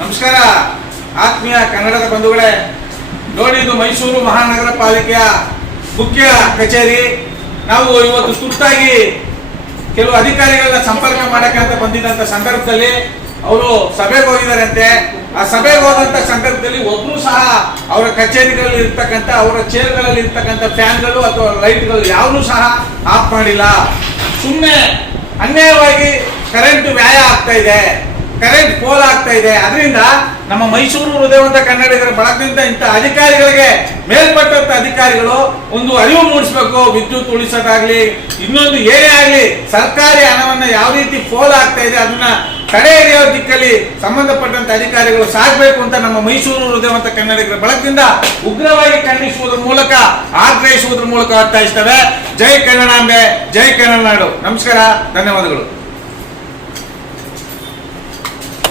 ನಮಸ್ಕಾರ. ಆತ್ಮೀಯ ಕನ್ನಡದ ಬಂಧುಗಳೇ, ನೋಡಿ ಇದು ಮೈಸೂರು ಮಹಾನಗರ ಪಾಲಿಕೆಯ ಮುಖ್ಯ ಕಚೇರಿ. ನಾವು ಇವತ್ತು ತುರ್ತಾಗಿ ಕೆಲವು ಅಧಿಕಾರಿಗಳನ್ನ ಸಂಪರ್ಕ ಮಾಡಕ್ಕೆ ಅಂತ ಬಂದಿದ್ದಂತ ಸಂದರ್ಭದಲ್ಲಿ ಅವರು ಸಭೆಗೆ ಹೋಗಿದಾರಂತೆ ಆ ಸಭೆಗೆ ಹೋದಂತ ಸಂದರ್ಭದಲ್ಲಿ ಒಬ್ರು ಸಹ ಅವರ ಕಚೇರಿಗಳಲ್ಲಿ ಇರ್ತಕ್ಕಂಥ, ಅವರ ಚೇರ್ಗಳಲ್ಲಿ ಇರ್ತಕ್ಕಂಥ ಫ್ಯಾನ್ಗಳು ಅಥವಾ ಲೈಟ್ಗಳು ಯಾವೂ ಸಹ ಆಫ್ ಮಾಡಿಲ್ಲ. ಸುಮ್ಮನೆ ಅನ್ಯಾಯವಾಗಿ ಕರೆಂಟ್ ವ್ಯಾಯ ಆಗ್ತಾ ಇದೆ. ಕರೆಂಟ್ ಪೋಲ್ ಆಗ್ತಾ ಇದೆ. ಅದರಿಂದ ನಮ್ಮ ಮೈಸೂರು ಹೃದಯವಂತ ಕನ್ನಡಿಗರ ಬಳಕದಿಂದ ಇಂಥ ಅಧಿಕಾರಿಗಳಿಗೆ ಮೇಲ್ಪಟ್ಟಂತ ಅಧಿಕಾರಿಗಳು ಒಂದು ಅರಿವು ಮೂಡಿಸಬೇಕು. ವಿದ್ಯುತ್ ಉಳಿಸೋದಾಗ್ಲಿ, ಇನ್ನೊಂದು ಏನೇ ಆಗಲಿ, ಸರ್ಕಾರಿ ಹಣವನ್ನ ಯಾವ ರೀತಿ ಪೋಲ್ ಆಗ್ತಾ ಇದೆ, ಅದನ್ನ ತಡೆ ಹಿಡಿಯೋ ದಿಕ್ಕಲ್ಲಿ ಸಂಬಂಧಪಟ್ಟಂತ ಅಧಿಕಾರಿಗಳು ಸಾಗಬೇಕು ಅಂತ ನಮ್ಮ ಮೈಸೂರು ಹೃದಯವಂತ ಕನ್ನಡಿಗರ ಬಳಕದಿಂದ ಉಗ್ರವಾಗಿ ಖಂಡಿಸುವುದರ ಮೂಲಕ, ಆಗ್ರಹಿಸುವುದರ ಮೂಲಕ ಒತ್ತಾಯಿಸ್ತವೆ ಜೈ ಕನ್ನಡಾಂಬೆ ಜೈ ಕನ್ನಡ ನಾಡು. ನಮಸ್ಕಾರ, ಧನ್ಯವಾದಗಳು.